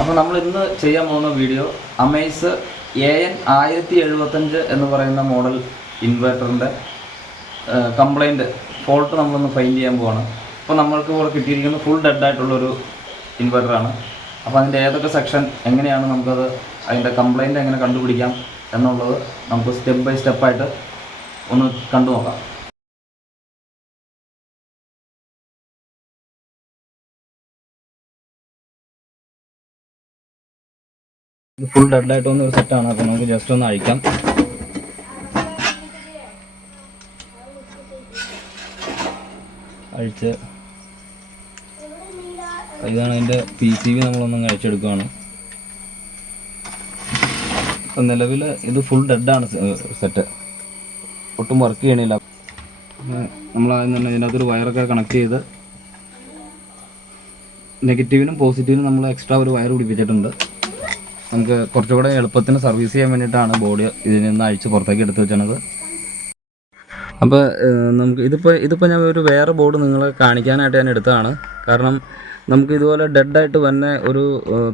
അപ്പോൾ നമ്മൾ ഇന്ന് ചെയ്യാൻ പോകുന്ന വീഡിയോ അമേസ് AN1075 എന്ന് പറയുന്ന മോഡൽ ഇൻവെർട്ടറിൻ്റെ കംപ്ലൈൻറ്റ് ഫോൾട്ട് നമ്മളൊന്ന് ഫൈൻഡ് ചെയ്യാൻ പോവാണ്. അപ്പോൾ നമ്മൾക്ക് ഇവിടെ കിട്ടിയിരിക്കുന്നത് ഫുൾ ഡെഡായിട്ടുള്ളൊരു ഇൻവെർട്ടറാണ്. അപ്പോൾ അതിൻ്റെ ഏതൊക്കെ സെക്ഷൻ എങ്ങനെയാണ് നമുക്കത് അതിൻ്റെ കംപ്ലൈൻറ്റ് എങ്ങനെ കണ്ടുപിടിക്കാം എന്നുള്ളത് നമുക്ക് സ്റ്റെപ്പ് ബൈ സ്റ്റെപ്പായിട്ട് ഒന്ന് കണ്ടു നോക്കാം. ഇത് ഫുൾ ഡെഡായിട്ട് വന്ന ഒരു സെറ്റാണ്. അപ്പോൾ നമുക്ക് ജസ്റ്റ് ഒന്ന് അഴിക്കാം. അഴിച്ച് ഇതാണ് അതിൻ്റെ PCB നമ്മളൊന്നും അഴിച്ചെടുക്കുകയാണ്. ഇപ്പം നിലവിൽ ഇത് ഫുൾ ഡെഡാണ് സെറ്റ്, ഒട്ടും വർക്ക് ചെയ്യണില്ല. നമ്മളാദ്യം തന്നെ ഇതിനകത്തൊരു വയറൊക്കെ കണക്ട് ചെയ്ത് നെഗറ്റീവിനും പോസിറ്റീവിനും നമ്മൾ എക്സ്ട്രാ ഒരു വയർ പിടിപ്പിച്ചിട്ടുണ്ട്. നമുക്ക് കുറച്ചുകൂടെ എളുപ്പത്തിന് സർവീസ് ചെയ്യാൻ വേണ്ടിയിട്ടാണ് ബോർഡ് ഇതിൽ നിന്ന് അഴിച്ച് പുറത്തേക്ക് എടുത്ത് വെച്ചത്. അപ്പോൾ നമുക്ക് ഇതിപ്പോൾ ഞാൻ ഒരു വേറെ ബോർഡ് നിങ്ങളെ കാണിക്കാനായിട്ട് ഞാൻ എടുത്തതാണ്. കാരണം നമുക്ക് ഇതുപോലെ ഡെഡായിട്ട് തന്നെ ഒരു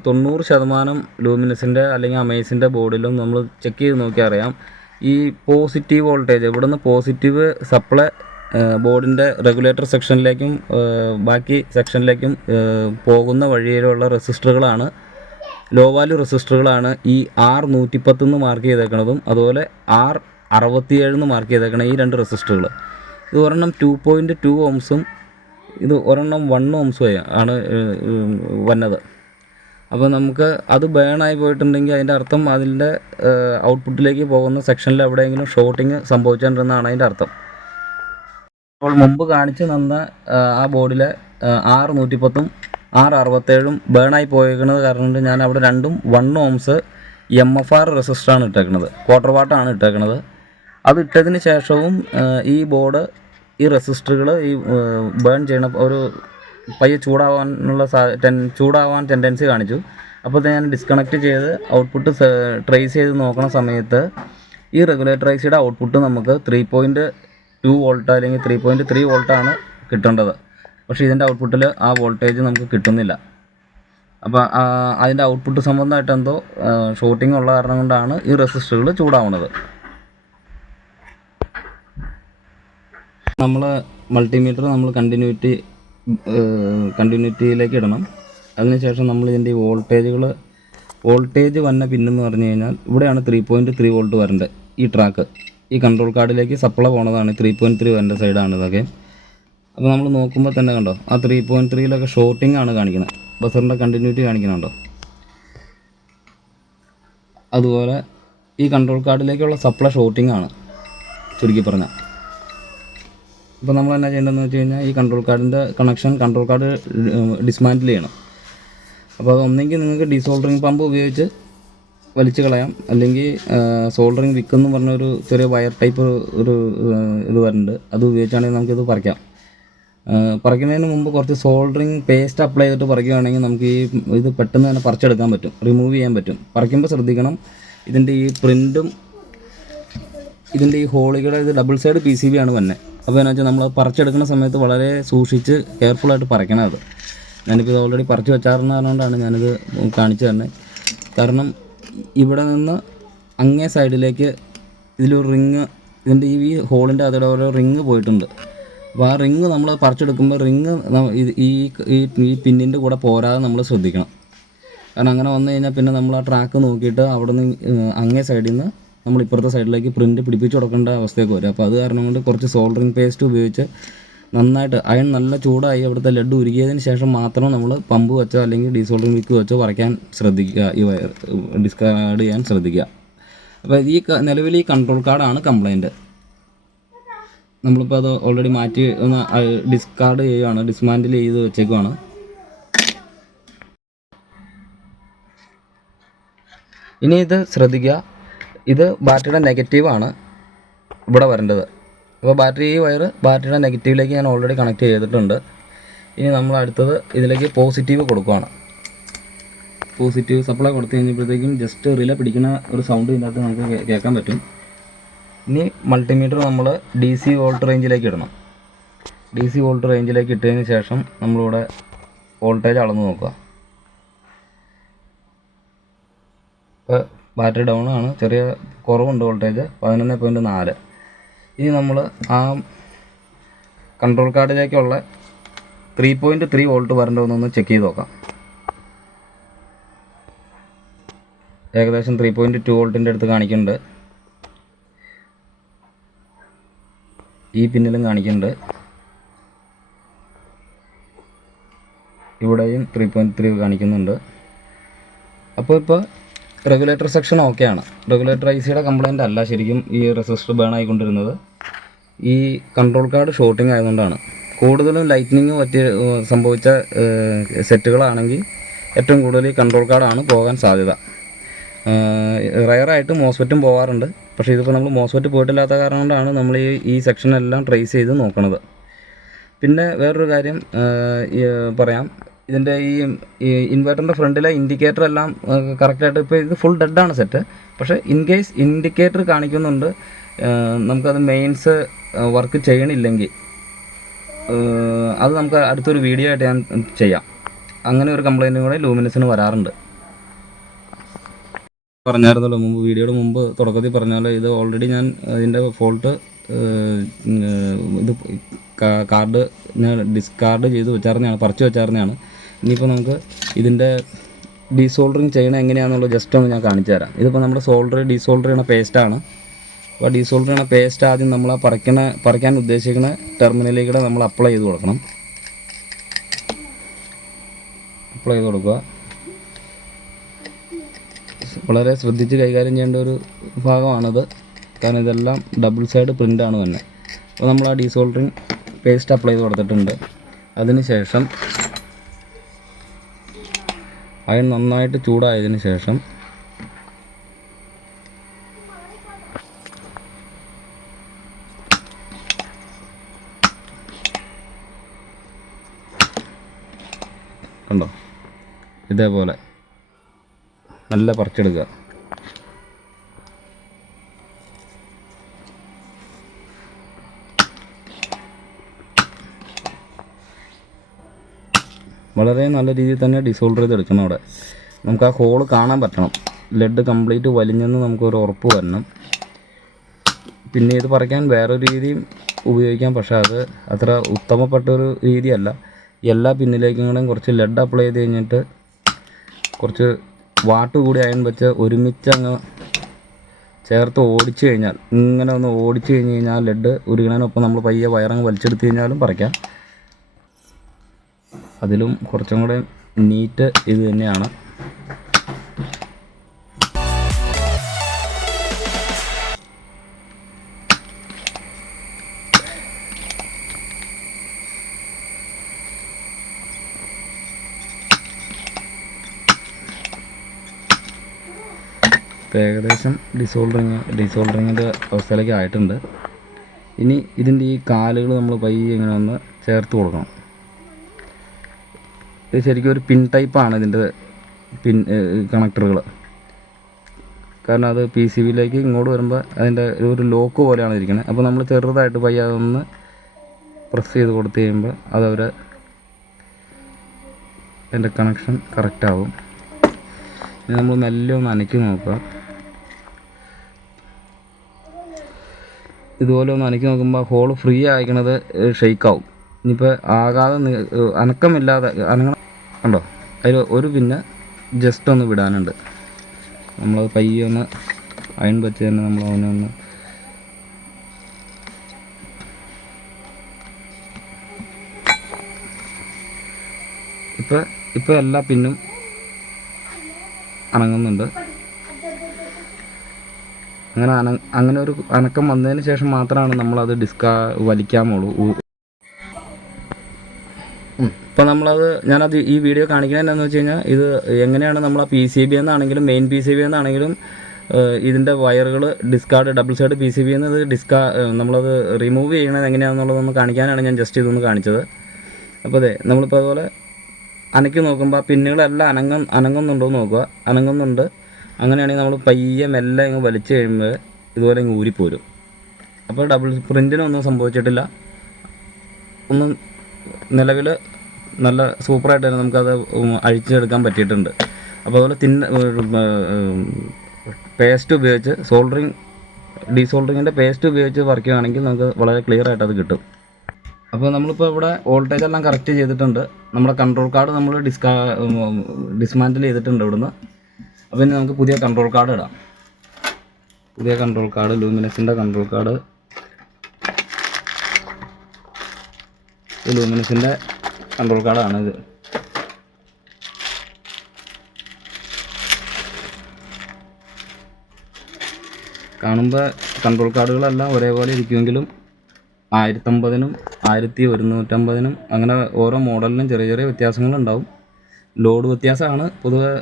90% ലൂമിനസിൻ്റെ അല്ലെങ്കിൽ അമേസിൻ്റെ ബോർഡിലും നമ്മൾ ചെക്ക് ചെയ്ത് നോക്കിയാൽ അറിയാം, ഈ പോസിറ്റീവ് വോൾട്ടേജ് ഇവിടുന്ന് പോസിറ്റീവ് സപ്ലൈ ബോർഡിൻ്റെ റെഗുലേറ്റർ സെക്ഷനിലേക്കും ബാക്കി സെക്ഷനിലേക്കും പോകുന്ന വഴിയിലുള്ള റെസിസ്റ്ററുകളാണ്, ലോ വാല്യൂ റെസിസ്റ്ററുകളാണ് ഈ R110 എന്ന് മാർക്ക് ചെയ്തേക്കുന്നതും അതുപോലെ R67 എന്ന് മാർക്ക് ചെയ്തേക്കണം ഈ രണ്ട് റെസിസ്റ്ററുകൾ. ഇത് ഒരെണ്ണം 2.2 ഓംസും ഇത് ഒരെണ്ണം 1 ഓംസും ആണ് വന്നത്. അപ്പോൾ നമുക്ക് അത് ബേണായി പോയിട്ടുണ്ടെങ്കിൽ അതിൻ്റെ അർത്ഥം അതിൻ്റെ ഔട്ട്പുട്ടിലേക്ക് പോകുന്ന സെക്ഷനിൽ എവിടെയെങ്കിലും ഷോർട്ടിങ് സംഭവിച്ചിട്ടുണ്ടെന്നാണ് അതിൻ്റെ അർത്ഥം. അപ്പോൾ മുമ്പ് കാണിച്ചു തന്ന ആ ബോർഡിലെ R110ഉം R67ഉം ബേണായി പോയിരിക്കുന്നത് കാരണം കൊണ്ട് ഞാൻ അവിടെ രണ്ടും 1 ഓംസ് MFR റെസിസ്റ്ററാണ് ഇട്ടേക്കുന്നത്, ക്വാർട്ടർ വാട്ടാണ് ഇട്ടേക്കുന്നത്. അത് ഇട്ടതിന് ശേഷവും ഈ ബോർഡ് ഈ റെസിസ്റ്ററുകൾ ഈ ബേൺ ചെയ്യണ ഒരു പയ്യെ ചൂടാവാൻ ടെൻഡൻസി കാണിച്ചു. അപ്പോൾ ഞാൻ ഡിസ്കണക്ട് ചെയ്ത് ഔട്ട്പുട്ട് ട്രേസ് ചെയ്ത് നോക്കണ സമയത്ത് ഈ റെഗുലേറ്റർ ICയുടെ ഔട്ട്പുട്ട് നമുക്ക് 3.2 വോൾട്ട് അല്ലെങ്കിൽ 3.3 വോൾട്ടാണ് കിട്ടേണ്ടത്. പക്ഷേ ഇതിൻ്റെ ഔട്ട്പുട്ടിൽ ആ വോൾട്ടേജ് നമുക്ക് കിട്ടുന്നില്ല. അപ്പോൾ അതിൻ്റെ ഔട്ട്പുട്ട് സംബന്ധമായിട്ട് എന്തോ ഷോർട്ടിങ് ഉള്ള കാരണം കൊണ്ടാണ് ഈ റെസിസ്റ്ററുകൾ ചൂടാവുന്നത്. നമ്മൾ മൾട്ടിമീറ്റർ നമ്മൾ കണ്ടിന്യൂറ്റിയിലേക്ക് ഇടണം. അതിനുശേഷം നമ്മൾ ഇതിൻ്റെ വോൾട്ടേജ് വന്ന പിന്നെന്ന് പറഞ്ഞു കഴിഞ്ഞാൽ ഇവിടെയാണ് 3.3 വോൾട്ട് വരേണ്ടത്. ഈ ട്രാക്ക് ഈ കൺട്രോൾ കാർഡിലേക്ക് സപ്ലൈ പോണതാണ് 3.3 വരേണ്ട സൈഡാണ് ഇതൊക്കെ. അപ്പോൾ നമ്മൾ നോക്കുമ്പോൾ തന്നെ കണ്ടോ, ആ 3.3 ഷോർട്ടിംഗ് ആണ് കാണിക്കുന്നത്, ബസറിൻ്റെ കണ്ടിന്യൂറ്റി കാണിക്കുന്നുണ്ടോ. അതുപോലെ ഈ കൺട്രോൾ കാർഡിലേക്കുള്ള സപ്ലൈ ഷോർട്ടിംഗ് ആണ് ചുരുക്കി പറഞ്ഞാൽ. അപ്പോൾ നമ്മൾ എന്നാ ചെയ്യേണ്ടതെന്ന് വെച്ച് കഴിഞ്ഞാൽ ഈ കൺട്രോൾ കാർഡിൻ്റെ കൺട്രോൾ കാർഡ് ഡിസ്മാൻറ്റിൽ ചെയ്യണം. അപ്പോൾ ഒന്നെങ്കിൽ നിങ്ങൾക്ക് ഡീസോൾഡറിങ് പമ്പ് ഉപയോഗിച്ച് വലിച്ചു കളയാം, അല്ലെങ്കിൽ സോൾഡറിങ് വിക്ക് എന്ന് പറഞ്ഞ ഒരു ചെറിയ വയർ ടൈപ്പ് ഒരു ഇത് വരുന്നുണ്ട്, അത് ഉപയോഗിച്ചാണെങ്കിൽ നമുക്കിത് പറിക്കാം. പറിക്കുന്നതിന് മുമ്പ് കുറച്ച് സോൾഡറിങ് പേസ്റ്റ് അപ്ലൈ ചെയ്തിട്ട് പറിക്കുകയാണെങ്കിൽ നമുക്ക് ഇത് പെട്ടെന്ന് തന്നെ പറിച്ചെടുക്കാൻ പറ്റും, റിമൂവ് ചെയ്യാൻ പറ്റും. പറിക്കുമ്പോൾ ശ്രദ്ധിക്കണം, ഇതിൻ്റെ ഈ പ്രിൻറ്റും ഇതിൻ്റെ ഈ ഹോളുകളുടെ ഇത് ഡബിൾ സൈഡ് PCB ആണ് തന്നെ. അപ്പോൾ എന്ന് വെച്ചാൽ നമ്മൾ പറിച്ചെടുക്കുന്ന സമയത്ത് വളരെ സൂക്ഷിച്ച് കെയർഫുള്ളായിട്ട് പറിക്കണം. അത് ഞാനിപ്പോൾ ഇത് ഓൾറെഡി പറിച്ച് വെച്ചാറുന്ന കാരണകൊണ്ടാണ് ഞാനിത് കാണിച്ചു തന്നെ. കാരണം ഇവിടെ നിന്ന് അങ്ങേ സൈഡിലേക്ക് ഇതിലൊരു റിങ്, ഇതിൻ്റെ ഈ ഹോളിൻ്റെ അതിടെ ഓരോ റിങ് പോയിട്ടുണ്ട്. അപ്പോൾ ആ റിങ് നമ്മൾ പറിച്ചെടുക്കുമ്പോൾ റിങ് ഈ പിന്നിൻ്റെ കൂടെ പോരാതെ നമ്മൾ ശ്രദ്ധിക്കണം. കാരണം അങ്ങനെ വന്നു കഴിഞ്ഞാൽ പിന്നെ നമ്മൾ ആ ട്രാക്ക് നോക്കിയിട്ട് അവിടെ നിന്ന് അങ്ങേ സൈഡിൽ നിന്ന് നമ്മൾ ഇപ്പുറത്തെ സൈഡിലേക്ക് പ്രിൻറ്റ് പിടിപ്പിച്ച് കൊടുക്കേണ്ട അവസ്ഥയൊക്കെ വരും. അപ്പോൾ അത് കാരണം കൊണ്ട് കുറച്ച് സോൾഡറിങ് പേസ്റ്റ് ഉപയോഗിച്ച് നന്നായിട്ട് അയൺ നല്ല ചൂടായി അവിടുത്തെ ലഡ് ഉരുകിയതിന് ശേഷം മാത്രം നമ്മൾ പമ്പ് വെച്ചോ അല്ലെങ്കിൽ ഡീസോൾഡറിങ് വിക്ക് വെച്ചോ വരയ്ക്കാൻ ശ്രദ്ധിക്കുക, ഈ വയർ ഡിസ്കാർഡ് ചെയ്യാൻ ശ്രദ്ധിക്കുക. അപ്പോൾ നിലവിൽ ഈ കൺട്രോൾ കാർഡാണ് കംപ്ലൈൻറ്റ്. നമ്മളിപ്പോൾ അത് ഓൾറെഡി മാറ്റി ഒന്ന് ഡിസ്കാർഡ് ചെയ്യുകയാണ്, ഡിസ്മാൻറ്റിൽ ചെയ്ത് വെച്ചേക്കുവാണ്. ഇനി ഇത് ശ്രദ്ധിക്കുക, ഇത് ബാറ്ററിയുടെ നെഗറ്റീവാണ് ഇവിടെ വരേണ്ടത്. അപ്പോൾ ഈ വയർ ബാറ്ററിയുടെ നെഗറ്റീവിലേക്ക് ഞാൻ ഓൾറെഡി കണക്ട് ചെയ്തിട്ടുണ്ട്. ഇനി നമ്മൾ അടുത്തത് ഇതിലേക്ക് പോസിറ്റീവ് കൊടുക്കുകയാണ്. പോസിറ്റീവ് സപ്ലൈ കൊടുത്തു കഴിഞ്ഞപ്പോഴത്തേക്കും ജസ്റ്റ് റിലേ പിടിക്കുന്ന ഒരു സൗണ്ട് ഇതിനകത്ത് നമുക്ക് കേൾക്കാൻ പറ്റും. ഇനി മൾട്ടിമീറ്റർ നമ്മൾ DC വോൾട്ട് റേഞ്ചിലേക്ക് ഇടണം. DC വോൾട്ട് റേഞ്ചിലേക്ക് ഇട്ടതിന് ശേഷം നമ്മളിവിടെ വോൾട്ടേജ് അളന്ന് നോക്കുക. ഇപ്പോൾ ബാറ്ററി ഡൗൺ ആണ്, ചെറിയ കുറവുണ്ട് വോൾട്ടേജ് 11.4. ഇനി നമ്മൾ ആ കൺട്രോൾ കാർഡിലേക്കുള്ള 3.3 വോൾട്ട് വരേണ്ടതെന്നൊന്ന് ചെക്ക് ചെയ്ത് നോക്കാം. ഏകദേശം 3.2 വോൾട്ടിൻ്റെ അടുത്ത് കാണിക്കുന്നുണ്ട്. ഈ പിന്നിലും കാണിക്കുന്നുണ്ട്, ഇവിടെയും 3.3 കാണിക്കുന്നുണ്ട്. അപ്പോൾ റെഗുലേറ്റർ സെക്ഷൻ ഓക്കെയാണ്. റെഗുലേറ്റർ ICയുടെ കംപ്ലൈൻ്റ് അല്ല ശരിക്കും ഈ റെസിസ്റ്റർ ബേൺ ആയിക്കൊണ്ടിരുന്നത്, ഈ കൺട്രോൾ കാർഡ് ഷോർട്ടിങ് ആയതുകൊണ്ടാണ്. കൂടുതലും ലൈറ്റ്നിങ് സംഭവിച്ച സെറ്റുകളാണെങ്കിൽ ഏറ്റവും കൂടുതൽ ഈ കൺട്രോൾ കാർഡാണ് പോകാൻ സാധ്യത. റയറായിട്ട് മോസ്ഫെറ്റും പോകാറുണ്ട്. പക്ഷേ ഇതിപ്പോൾ നമ്മൾ മോസ്ഫെറ്റ് പോയിട്ടില്ലാത്ത കാരണം കൊണ്ടാണ് നമ്മൾ ഈ സെക്ഷനെല്ലാം ട്രേസ് ചെയ്ത് നോക്കുന്നത്. പിന്നെ വേറൊരു കാര്യം പറയാം, ഇതിൻ്റെ ഈ ഇൻവെർട്ടറിൻ്റെ ഫ്രണ്ടിലെ ഇൻഡിക്കേറ്റർ എല്ലാം കറക്റ്റായിട്ട് ഇപ്പോൾ ഇത് ഫുൾ ഡെഡാണ് സെറ്റ്. പക്ഷേ ഇൻ കേസ് ഇൻഡിക്കേറ്റർ കാണിക്കുന്നുണ്ട്, നമുക്കത് മെയിൻസ് വർക്ക് ചെയ്യണില്ലെങ്കിൽ അത് നമുക്ക് അടുത്തൊരു വീഡിയോ ആയിട്ട് ഞാൻ ചെയ്യാം. അങ്ങനെ ഒരു കംപ്ലൈൻറ്റും കൂടെ ലൂമിനസിന് വരാറുണ്ട്. പറഞ്ഞായിരുന്നല്ലോ വീഡിയോയുടെ മുമ്പ് തുടക്കത്തിൽ പറഞ്ഞാൽ, ഇത് ഓൾറെഡി ഞാൻ ഇതിൻ്റെ ഫോൾട്ട് ഇത് കാർഡ് ഞാൻ ഡിസ്കാർഡ് ചെയ്ത് വെച്ചായിരുന്നതാണ്, പറിച്ച് വെച്ചായിരുന്നതാണ്. ഇനിയിപ്പോൾ നമുക്ക് ഇതിൻ്റെ ഡീസോൾഡറിങ് ചെയ്യണത് എങ്ങനെയാണെന്നുള്ളത് ജസ്റ്റ് ഒന്ന് ഞാൻ കാണിച്ചു തരാം. ഇതിപ്പോൾ നമ്മുടെ ഡീസോൾഡർ ചെയ്യണ പേസ്റ്റാണ്. അപ്പോൾ ഡീസോൾഡർ ചെയ്യണ പേസ്റ്റ് ആദ്യം നമ്മൾ ആ പറിക്കാൻ ഉദ്ദേശിക്കുന്ന ടെർമിനലിലൂടെ നമ്മൾ അപ്ലൈ ചെയ്ത് കൊടുക്കണം. അപ്ലൈ ചെയ്ത് കൊടുക്കുക. വളരെ ശ്രദ്ധിച്ച് കൈകാര്യം ചെയ്യേണ്ട ഒരു ഭാഗമാണത്, കാരണം ഇതെല്ലാം ഡബിൾ സൈഡ് പ്രിൻ്റാണ് തന്നെ. അപ്പോൾ നമ്മൾ ആ ഡീസോൾഡറിങ് പേസ്റ്റ് അപ്ലൈ ചെയ്ത് കൊടുത്തിട്ടുണ്ട്. അതിന് ശേഷം അയൺ നന്നായിട്ട് ചൂടായതിന് ശേഷം കണ്ടോ, ഇതേപോലെ നല്ല പറിച്ചെടുക്കുക. വളരെ നല്ല രീതിയിൽ തന്നെ ഡിസോൾഡർ ചെയ്തെടുക്കണം. അവിടെ നമുക്ക് ആ ഹോള് കാണാൻ പറ്റണം, ലെഡ് കംപ്ലീറ്റ് വലിഞ്ഞെന്ന് നമുക്കൊരു ഉറപ്പ് വരണം. പിന്നെ ഇത് പറിക്കാൻ വേറൊരു രീതിയും ഉപയോഗിക്കാം, പക്ഷേ അത് അത്ര ഉത്തമപ്പെട്ടൊരു രീതിയല്ല. എല്ലാ പിന്നിലേക്കും കൂടെ കുറച്ച് ലെഡ് അപ്ലൈ ചെയ്ത് കഴിഞ്ഞിട്ട് കുറച്ച് വാട്ട് കൂടി അയൺ വെച്ച് ഒരുമിച്ച് അങ്ങ് ചേർത്ത് ഓടിച്ചു കഴിഞ്ഞാൽ, ഇങ്ങനെ ഒന്ന് ഓടിച്ചു കഴിഞ്ഞ് കഴിഞ്ഞാൽ ലെഡ് ഉരുകണതിനൊപ്പം നമ്മൾ പയ്യെ വയറങ്ങ് വലിച്ചെടുത്ത് കഴിഞ്ഞാലും പറിക്കാം. അതിലും കുറച്ചും കൂടെ നീറ്റ് ഇത് തന്നെയാണ്. ഏകദേശം ഡിസോൾഡറിങ്ങിൻ്റെ അവസ്ഥയിലേക്ക് ആയിട്ടുണ്ട്. ഇനി ഇതിൻ്റെ ഈ കാലുകൾ നമ്മൾ പയ്യെ ഇങ്ങനെ ഒന്ന് ചേർത്ത് കൊടുക്കണം. ഇത് ശരിക്കും ഒരു പിൻ ടൈപ്പാണ് ഇതിൻ്റെ കണക്ടറുകൾ. കാരണം അത് PCBയിലേക്ക് ഇങ്ങോട്ട് വരുമ്പോൾ അതിൻ്റെ ഒരു ലോക്ക് പോലെയാണ് ഇരിക്കുന്നത്. അപ്പോൾ നമ്മൾ ചെറുതായിട്ട് പയ്യെ അതൊന്ന് പ്രസ് ചെയ്ത് കൊടുത്തു കഴിയുമ്പോൾ അതവർ അതിൻ്റെ കണക്ഷൻ കറക്റ്റാവും. ഇനി നമ്മൾ മെല്ലെ ഒന്ന് അനക്കി നോക്കുക. ഇതുപോലെ ഒന്ന് അനക്കി നോക്കുമ്പോൾ ഹോൾ ഫ്രീ ആയിക്കണത് ഷെയ്ക്കാവും. ഇനിയിപ്പോൾ ആകാതെ അനക്കമില്ലാതെ കണ്ടോ, അതിൽ ഒരു പിന്നെ ജസ്റ്റ് ഒന്ന് വിടാനുണ്ട്. നമ്മളത് പയ്യെ ഒന്ന് അയൺ വെച്ച് തന്നെ നമ്മൾ അവനൊന്ന് ഇപ്പോൾ എല്ലാ പിന്നും അനങ്ങുന്നുണ്ട്. അങ്ങനെ ഒരു അനക്കം വന്നതിന് ശേഷം മാത്രമാണ് നമ്മളത് വലിക്കാമുള്ളൂ. ഇപ്പോൾ ഞാനത് ഈ വീഡിയോ കാണിക്കുന്നത് എന്താണെന്ന് വെച്ച് കഴിഞ്ഞാൽ, ഇത് എങ്ങനെയാണ് നമ്മൾ ആ PCB എന്നാണെങ്കിലും മെയിൻ PCB എന്നാണെങ്കിലും ഇതിൻ്റെ വയറുകൾ ഡബിൾ സൈഡ് PCB എന്നത് നമ്മളത് റിമൂവ് ചെയ്യണത് എങ്ങനെയാണെന്നുള്ളതൊന്ന് കാണിക്കാനാണ് ഞാൻ ജസ്റ്റ് ഇതൊന്ന് കാണിച്ചത്. അപ്പോൾ അതെ, നമ്മളിപ്പോൾ അതുപോലെ അനക്കി നോക്കുമ്പോൾ പിന്നുകളെല്ലാം അനങ്ങുന്നുണ്ടോ എന്ന് നോക്കുക. അനങ്ങുന്നുണ്ട്. അങ്ങനെയാണെങ്കിൽ നമ്മൾ പയ്യെ മെല്ലെ ഇങ്ങ് വലിച്ചു കഴിയുമ്പോൾ ഇതുപോലെ ഇങ്ങ് ഊരിപ്പോരും. അപ്പോൾ ഡബിൾ പ്രിൻറ്റിനൊന്നും സംഭവിച്ചിട്ടില്ല. നിലവിൽ നല്ല സൂപ്പറായിട്ട് തന്നെ നമുക്കത് അഴിച്ചെടുക്കാൻ പറ്റിയിട്ടുണ്ട്. അപ്പോൾ അതുപോലെ പേസ്റ്റ് ഉപയോഗിച്ച് ഡീസോൾഡറിങ്ങിൻ്റെ പേസ്റ്റ് ഉപയോഗിച്ച് വർക്ക് ചെയ്യുകയാണെങ്കിൽ നമുക്ക് വളരെ ക്ലിയർ ആയിട്ട് അത് കിട്ടും. അപ്പോൾ നമ്മളിപ്പോൾ ഇവിടെ വോൾട്ടേജ് എല്ലാം കറക്റ്റ് ചെയ്തിട്ടുണ്ട്. നമ്മുടെ കൺട്രോൾ കാർഡ് നമ്മൾ ഡിസ്മാൻറ്റിൽ ചെയ്തിട്ടുണ്ട് ഇവിടുന്ന്. അപ്പോൾ ഇനി നമുക്ക് പുതിയ കൺട്രോൾ കാർഡ് ഇടാം. പുതിയ കൺട്രോൾ കാർഡ്, ലൂമിനസിൻ്റെ കൺട്രോൾ കാർഡ്. ലൂമിനസിൻ്റെ കൺട്രോൾ കാർഡാണ് ഇത്. കാണുമ്പോൾ കൺട്രോൾ കാർഡുകളെല്ലാം ഒരേപോലെ ഇരിക്കുമെങ്കിലും 1050-നും 1150-നും അങ്ങനെ ഓരോ മോഡലിനും ചെറിയ ചെറിയ വ്യത്യാസങ്ങളുണ്ടാവും. ലോഡ് വ്യത്യാസമാണ് പൊതുവെ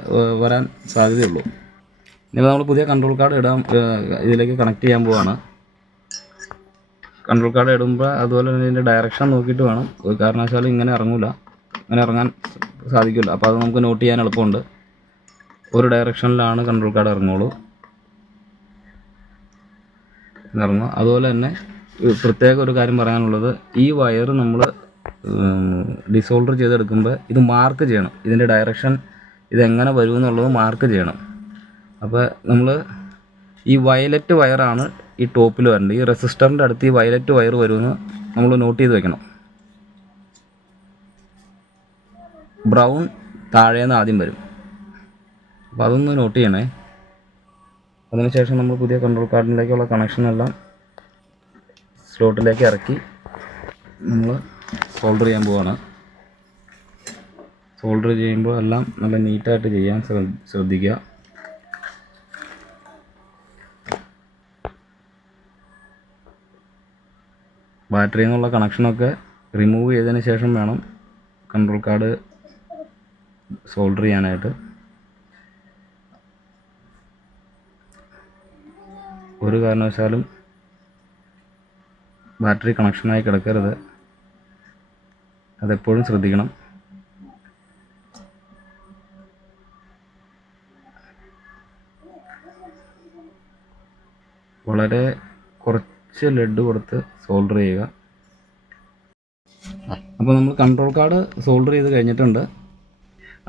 വരാൻ സാധ്യതയുള്ളൂ. ഇനിയിപ്പോൾ നമ്മൾ പുതിയ കൺട്രോൾ കാർഡ് ഇതിലേക്ക് കണക്ട് ചെയ്യാൻ പോവുകയാണ്. കൺട്രോൾ കാർഡ് ഇടുമ്പോൾ അതുപോലെ തന്നെ ഇതിൻ്റെ ഡയറക്ഷൻ നോക്കിയിട്ട് വേണം. ഒരു കാരണവശാലും ഇങ്ങനെ ഇറങ്ങാൻ സാധിക്കില്ല. അപ്പോൾ അത് നമുക്ക് നോട്ട് ചെയ്യാൻ എളുപ്പമുണ്ട്. ഒരു ഡയറക്ഷനിലാണ് കൺട്രോൾ കാർഡ് ഇറങ്ങുള്ളൂ. അതുപോലെ തന്നെ പ്രത്യേക ഒരു കാര്യം പറയാനുള്ളത്, ഈ വയർ നമ്മൾ ഡിസോൾഡർ ചെയ്തെടുക്കുമ്പോൾ ഇത് മാർക്ക് ചെയ്യണം. ഇതിൻ്റെ ഡയറക്ഷൻ ഇതെങ്ങനെ വരുമെന്നുള്ളത് മാർക്ക് ചെയ്യണം. അപ്പോൾ നമ്മൾ ഈ വയലറ്റ് വയറാണ് ഈ ടോപ്പിൽ വരേണ്ടത്. ഈ റെസിസ്റ്ററിൻ്റെ അടുത്ത് ഈ വയലറ്റ് വയർ വരുമെന്ന് നമ്മൾ നോട്ട് ചെയ്ത് വെക്കണം. ബ്രൗൺ താഴേന്ന് ആദ്യം വരും. അപ്പോൾ അതൊന്ന് നോട്ട് ചെയ്യണേ. അതിനുശേഷം നമ്മൾ പുതിയ കൺട്രോൾ കാർഡിലേക്കുള്ള കണക്ഷനെല്ലാം സ്ലോട്ടിലേക്ക് ഇറക്കി നമ്മൾ സോൾഡർ ചെയ്യാൻ പോവുകയാണ്. സോൾഡർ ചെയ്യുമ്പോൾ എല്ലാം നല്ല നീറ്റായിട്ട് ചെയ്യാൻ ശ്രദ്ധിക്കുക. ബാറ്ററിയിൽ നിന്നുള്ള കണക്ഷനൊക്കെ റിമൂവ് ചെയ്തതിന് ശേഷം വേണം കൺട്രോൾ കാർഡ് സോൾഡർ ചെയ്യാനായിട്ട്. ഒരു കാരണവശാലും ബാറ്ററി കണക്ഷനായി കിടക്കരുത്. അതെപ്പോഴും ശ്രദ്ധിക്കണം. വളരെ കുറച്ച് ലെഡ് കൊടുത്ത് സോൾഡർ ചെയ്യുക. അപ്പോൾ നമ്മൾ കൺട്രോൾ കാർഡ് സോൾഡർ ചെയ്ത് കഴിഞ്ഞിട്ടുണ്ട്.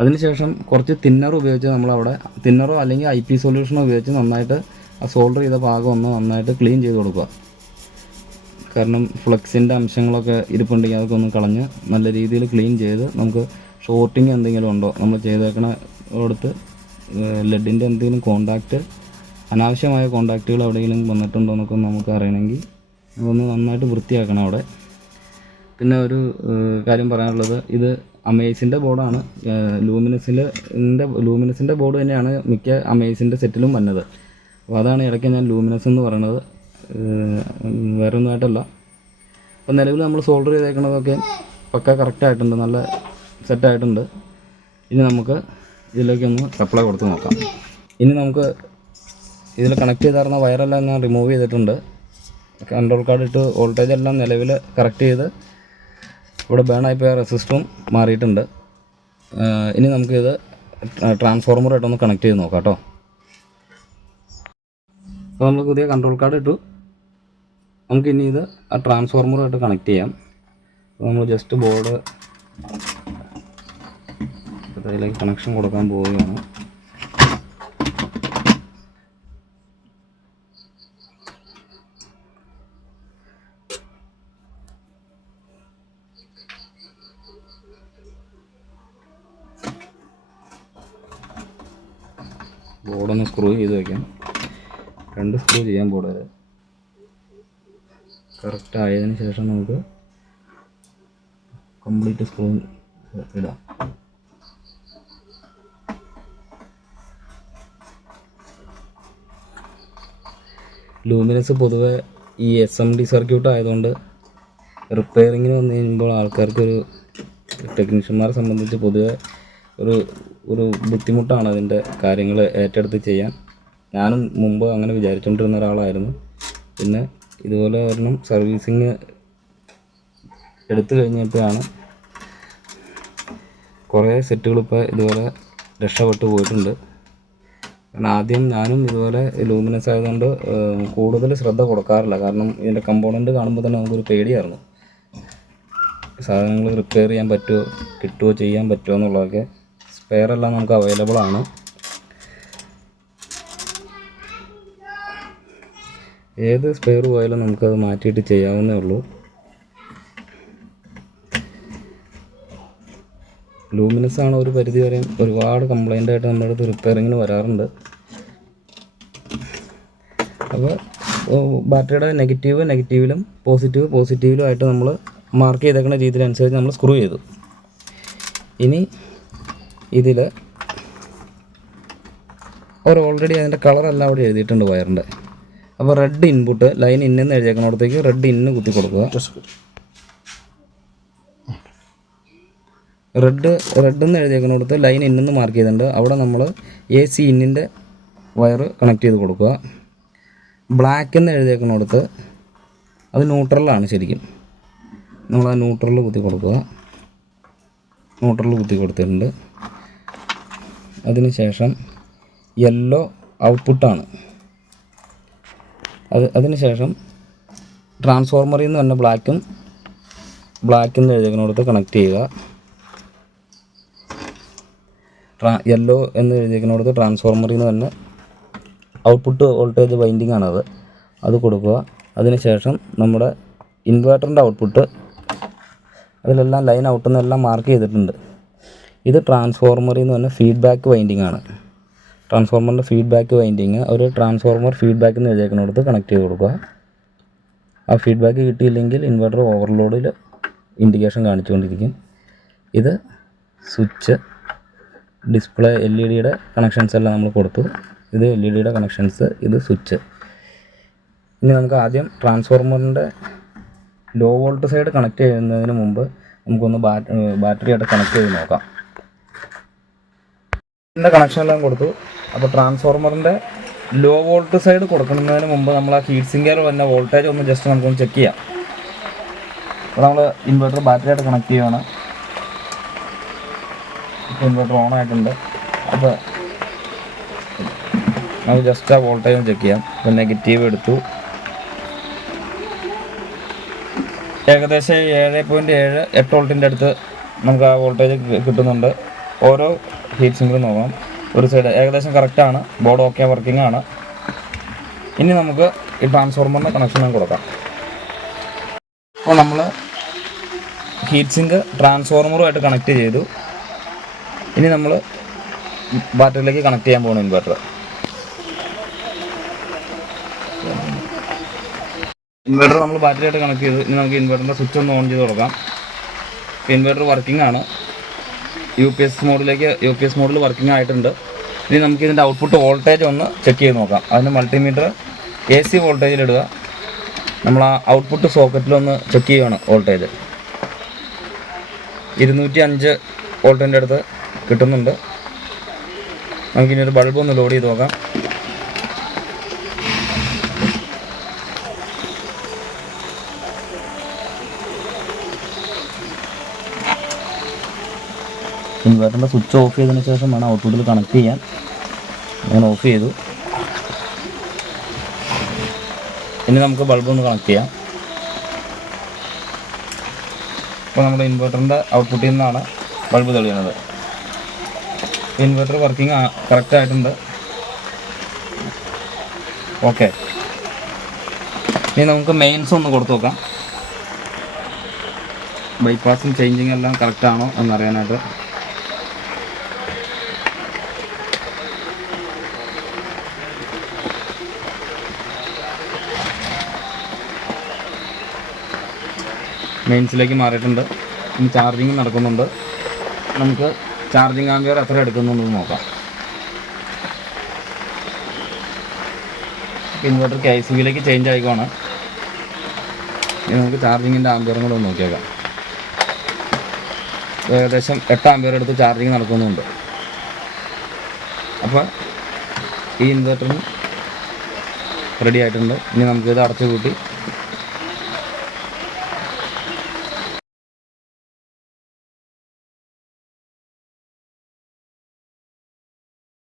അതിനുശേഷം കുറച്ച് തിന്നർ ഉപയോഗിച്ച് നമ്മളവിടെ തിന്നറോ അല്ലെങ്കിൽ IP സൊല്യൂഷനോ ഉപയോഗിച്ച് നന്നായിട്ട് ആ സോൾഡർ ചെയ്ത ഭാഗം ഒന്ന് നന്നായിട്ട് ക്ലീൻ ചെയ്ത് കൊടുക്കുക. കാരണം ഫ്ലക്സിൻ്റെ അംശങ്ങളൊക്കെ ഇരിപ്പുണ്ടെങ്കിൽ അതൊക്കെ ഒന്ന് കളഞ്ഞ് നല്ല രീതിയിൽ ക്ലീൻ ചെയ്ത് നമുക്ക് ഷോർട്ടിങ് എന്തെങ്കിലും ഉണ്ടോ, നമ്മൾ ചെയ്തേക്കണ അടുത്ത് ലെഡിൻ്റെ എന്തെങ്കിലും അനാവശ്യമായ കോണ്ടാക്റ്റുകൾ എവിടെയെങ്കിലും വന്നിട്ടുണ്ടോ എന്നൊക്കെ നമുക്ക് അറിയണമെങ്കിൽ അതൊന്ന് നന്നായിട്ട് വൃത്തിയാക്കണം അവിടെ. പിന്നെ ഒരു കാര്യം പറയാനുള്ളത്, ഇത് അമേസിൻ്റെ ബോർഡാണ്. ലൂമിനസിൻ്റെ ബോർഡ് തന്നെയാണ് മിക്ക അമേസിൻ്റെ സെറ്റിലും വന്നത്. അപ്പോൾ അതാണ് ഇടയ്ക്ക് ഞാൻ ലൂമിനസ് എന്ന് പറയുന്നത്, വേറെ ഒന്നുമായിട്ടല്ല. അപ്പോൾ നിലവിൽ നമ്മൾ സോൾഡർ ചെയ്തേക്കുന്നതൊക്കെ പക്ക കറക്റ്റായിട്ടുണ്ട്, നല്ല സെറ്റായിട്ടുണ്ട്. ഇനി നമുക്ക് ഇതിലേക്കൊന്ന് സപ്ലൈ കൊടുത്ത് നോക്കാം. ഇനി നമുക്ക് ഇതിൽ കണക്ട് ചെയ്തിരുന്ന വയറെല്ലാം ഞാൻ റിമൂവ് ചെയ്തിട്ടുണ്ട്. കൺട്രോൾ കാർഡ് ഇട്ട് വോൾട്ടേജ് എല്ലാം നിലവിൽ കറക്റ്റ് ചെയ്ത് ഇവിടെ ബേണായിപ്പോയ റെസിസ്റ്ററും മാറിയിട്ടുണ്ട്. ഇനി നമുക്കിത് ട്രാൻസ്ഫോർമറായിട്ടൊന്ന് കണക്ട് ചെയ്ത് നോക്കാം കേട്ടോ. അപ്പോൾ നമ്മൾ പുതിയ കൺട്രോൾ കാർഡ് ഇട്ടു. നമുക്കിനി ഇത് ആ ട്രാൻസ്ഫോർമറായിട്ട് കണക്ട് ചെയ്യാം. അപ്പോൾ നമ്മൾ ജസ്റ്റ് ബോർഡ് അതിലേക്ക് കണക്ഷൻ കൊടുക്കാൻ പോവുകയാണ്. ബോർഡൊന്ന് സ്ക്രൂ ചെയ്ത് വയ്ക്കാം. 2 സ്ക്രൂ ചെയ്യാൻ ബോർഡ് കറക്റ്റ് ആയതിനു ശേഷം നമുക്ക് കംപ്ലീറ്റ് സ്ക്രൂ ഇടാം. ലൂമിനസ് പൊതുവെ ഈ SMD സർക്യൂട്ട് ആയതുകൊണ്ട് റിപ്പയറിങ്ങിന് വന്നു കഴിയുമ്പോൾ ആൾക്കാർക്കൊരു ടെക്നീഷ്യന്മാരെ സംബന്ധിച്ച് പൊതുവെ ഒരു ബുദ്ധിമുട്ടാണ് അതിൻ്റെ കാര്യങ്ങൾ ഏറ്റെടുത്ത് ചെയ്യാൻ. ഞാനും മുമ്പ് അങ്ങനെ വിചാരിച്ചുകൊണ്ടിരുന്ന ഒരാളായിരുന്നു. പിന്നെ ഇതുപോലെ ഒരെണ്ണം സർവീസിങ് എടുത്തു കഴിഞ്ഞപ്പോഴാണ് കുറേ സെറ്റുകൾ ഇപ്പോൾ ഇതുപോലെ രക്ഷപ്പെട്ടു പോയിട്ടുണ്ട്. കാരണം ആദ്യം ഞാനും ഇതുപോലെ ലൂമിനസ് ആയതുകൊണ്ട് കൂടുതൽ ശ്രദ്ധ കൊടുക്കാറില്ല. കാരണം ഇതിൻ്റെ കമ്പോണൻറ്റ് കാണുമ്പോൾ തന്നെ നമുക്കൊരു പേടിയായിരുന്നു. സാധനങ്ങൾ റിപ്പയർ ചെയ്യാൻ പറ്റുമോ, കിട്ടുമോ, ചെയ്യാൻ പറ്റുമോ എന്നുള്ളതൊക്കെ. സ്പെയറെല്ലാം നമുക്ക് അവൈലബിൾ ആണ്. ഏത് സ്പെയർ പോയാലും നമുക്കത് മാറ്റിയിട്ട് ചെയ്യാവുന്നേ ഉള്ളൂ. ലൂമിനസ് ആണ് ഒരു പരിധി വരെ ഒരുപാട് കംപ്ലൈൻ്റ് ആയിട്ട് നമ്മുടെ അടുത്ത് റിപ്പയറിങ്ങിന് വരാറുണ്ട്. അപ്പോൾ ബാറ്ററിയുടെ നെഗറ്റീവിലും പോസിറ്റീവിലും ആയിട്ട് നമ്മൾ മാർക്ക് ചെയ്തേക്കുന്ന രീതിയിലനുസരിച്ച് നമ്മൾ സ്ക്രൂ ചെയ്തു. ഇനി ഇതിൽ ഓൾറെഡി അതിൻ്റെ കളറെല്ലാം അവിടെ എഴുതിയിട്ടുണ്ട് വയറിൻ്റെ. അപ്പോൾ റെഡ് ഇൻപുട്ട് ലൈൻ ഇന്നെന്ന് എഴുതിയേക്കുന്നിടത്തേക്ക് റെഡ് ഇന്ന് കുത്തി കൊടുക്കുക. റെഡ് എന്ന് എഴുതിയേക്കുന്നിടത്ത് ലൈൻ ഇന്നെന്ന് മാർക്ക് ചെയ്തിട്ടുണ്ട്. അവിടെ നമ്മൾ AC ഇന്നിൻ്റെ വയർ കണക്ട് ചെയ്ത് കൊടുക്കുക. ബ്ലാക്ക് എന്ന് എഴുതിയേക്കുന്നിടത്ത് അത് ന്യൂട്രലാണ്. ശരിക്കും നമ്മൾ ആ ന്യൂട്രലിൽ കുത്തി കൊടുക്കുക. ന്യൂട്രലിൽ കുത്തി കൊടുത്തിട്ടുണ്ട്. അതിനുശേഷം യെല്ലോ ഔട്ട്പുട്ടാണ്. അതിനുശേഷം ട്രാൻസ്ഫോർമറിൽ നിന്ന് തന്നെ ബ്ലാക്ക് എന്ന് എഴുതിയേക്കുന്നിടത്ത് കണക്ട് ചെയ്യുക. യെല്ലോ എന്ന് എഴുതിയേക്കുന്നിടത്ത് ട്രാൻസ്ഫോർമറിൽ നിന്ന് തന്നെ ഔട്ട്പുട്ട് വോൾട്ടേജ് വൈൻഡിങ് ആണത്, അത് കൊടുക്കുക. അതിനുശേഷം നമ്മുടെ ഇൻവേർട്ടറിൻ്റെ ഔട്ട്പുട്ട് അതിലെല്ലാം ലൈൻ ഔട്ടെന്നെല്ലാം മാർക്ക് ചെയ്തിട്ടുണ്ട്. ഇത് ട്രാൻസ്ഫോർമറിൽ നിന്ന് തന്നെ ഫീഡ്ബാക്ക് വൈൻഡിങ് ആണ്. ട്രാൻസ്ഫോർമറിൻ്റെ ഫീഡ്ബാക്ക് വൈൻഡിങ് ഒരു ട്രാൻസ്ഫോർമർ ഫീഡ്ബാക്ക് എന്ന് എഴുതിയേക്കുന്നിടത്ത് കണക്ട് ചെയ്ത് കൊടുക്കുക. ആ ഫീഡ്ബാക്ക് കിട്ടിയില്ലെങ്കിൽ ഇൻവെർട്ടർ ഓവർലോഡിൽ ഇൻഡിക്കേഷൻ കാണിച്ചുകൊണ്ടിരിക്കും. ഇത് സ്വിച്ച്, ഡിസ്പ്ലേ, LED കണക്ഷൻസ് എല്ലാം നമ്മൾ കൊടുത്തു. ഇത് LED കണക്ഷൻസ്, ഇത് സ്വിച്ച്. ഇനി നമുക്ക് ആദ്യം ട്രാൻസ്ഫോർമറിൻ്റെ ലോ വോൾട്ട് സൈഡ് കണക്ട് ചെയ്യുന്നതിന് മുമ്പ് നമുക്കൊന്ന് ബാറ്ററിയായിട്ട് കണക്ട് ചെയ്ത് നോക്കാം. ഇതിൻ്റെ കണക്ഷനെല്ലാം കൊടുത്തു. അപ്പോൾ ട്രാൻസ്ഫോർമറിൻ്റെ ലോ വോൾട്ട് സൈഡ് കൊടുക്കുന്നതിന് മുമ്പ് നമ്മൾ ആ ഹീറ്റ് സിങ്കർ വന്ന വോൾട്ടേജ് ഒന്ന് ജസ്റ്റ് നമുക്കൊന്ന് ചെക്ക് ചെയ്യാം. അപ്പോൾ നമ്മൾ ഇൻവെർട്ടർ ബാറ്ററിയായിട്ട് കണക്ട് ചെയ്യുകയാണ്. ഇപ്പോൾ ഇൻവെർട്ടർ ഓൺ ആയിട്ടുണ്ട്. അപ്പോൾ നമുക്ക് ജസ്റ്റ് ആ വോൾട്ടേജ് ഒന്ന് ചെക്ക് ചെയ്യാം. അപ്പോൾ നെഗറ്റീവ് എടുത്തു. ഏകദേശം 7.78 വോൾട്ടിൻ്റെ അടുത്ത് നമുക്ക് ആ വോൾട്ടേജ് കിട്ടുന്നുണ്ട്. ഓരോ ഹീറ്റ് സിങ്കറും നോക്കാം. ഒരു സൈഡ് ഏകദേശം കറക്റ്റാണ്. ബോർഡ് ഓക്കെ, വർക്കിംഗ് ആണ്. ഇനി നമുക്ക് ഈ ട്രാൻസ്ഫോർമറിൻ്റെ കണക്ഷൻ കൊടുക്കാം. അപ്പോൾ നമ്മൾ ഹീറ്റ് സിങ്ക് ട്രാൻസ്ഫോർമറുമായിട്ട് കണക്ട് ചെയ്തു. ഇനി നമ്മൾ ബാറ്ററിയിലേക്ക് കണക്ട് ചെയ്യാൻ പോകുന്നു ഇൻവെർട്ടർ. ഇൻവെർട്ടർ നമ്മൾ ബാറ്ററിയായിട്ട് കണക്ട് ചെയ്തു. ഇനി നമുക്ക് ഇൻവെർട്ടറിൻ്റെ സ്വിച്ച് ഒന്ന് ഓൺ ചെയ്ത് കൊടുക്കാം. ഇൻവെർട്ടർ വർക്കിംഗ് ആണ്. UPS മോഡിൽ വർക്കിംഗ് ആയിട്ടുണ്ട്. ഇനി നമുക്ക് ഇതിൻ്റെ ഔട്ട്പുട്ട് വോൾട്ടേജ് ഒന്ന് ചെക്ക് ചെയ്ത് നോക്കാം. അതിന് മൾട്ടിമീറ്റർ AC വോൾട്ടേജിലിടുക. നമ്മൾ ആ ഔട്ട്പുട്ട് സോക്കറ്റിലൊന്ന് ചെക്ക് ചെയ്യുകയാണ് വോൾട്ടേജ്. 205 വോൾട്ടിൻ്റെ അടുത്ത് കിട്ടുന്നുണ്ട്. നമുക്കിനി ഒരു ബൾബ് ഒന്ന് ലോഡ് ചെയ്ത് നോക്കാം. ഇൻവെർട്ടറിൻ്റെ സ്വിച്ച് ഓഫ് ചെയ്തതിന് ശേഷം വേണം ഔട്ട്പുട്ടിൽ കണക്ട് ചെയ്യാൻ. ഞാൻ ഓഫ് ചെയ്തു. ഇനി നമുക്ക് ബൾബ് ഒന്ന് കണക്ട് ചെയ്യാം. ഇപ്പോൾ നമ്മുടെ ഇൻവെർട്ടറിൻ്റെ ഔട്ട്പുട്ടിൽ നിന്നാണ് ബൾബ് തെളിയുന്നത്. ഇൻവെർട്ടർ വർക്കിംഗ് കറക്റ്റ് ആയിട്ടുണ്ട്. ഓക്കെ. ഇനി നമുക്ക് മെയിൻസ് ഒന്ന് കൊടുത്തു നോക്കാം. ബൈപ്പാസും ചേഞ്ചിങ് എല്ലാം കറക്റ്റാണോ എന്നറിയാനായിട്ട്. മെയിൻസിലേക്ക് മാറിയിട്ടുണ്ട്. ഇനി ചാർജിങ് നടക്കുന്നുണ്ട്. നമുക്ക് ചാർജിങ് ആംപിയർ എത്ര എടുക്കുന്നുണ്ടെന്ന് നോക്കാം. ഇൻവെർട്ടർ KCBയിലേക്ക് ചേഞ്ച് ആയിക്കോണം. ഇനി നമുക്ക് ചാർജിങ്ങിൻ്റെ ആംപിയറും കൂടെ ഒന്ന് നോക്കിയേക്കാം. ഏകദേശം 8 ആംപിയർ എടുത്ത് ചാർജിങ് നടക്കുന്നുണ്ട്. അപ്പോൾ ഈ ഇൻവെർട്ടറിന് റെഡി ആയിട്ടുണ്ട്. ഇനി നമുക്കിത് അടച്ചു കൂട്ടി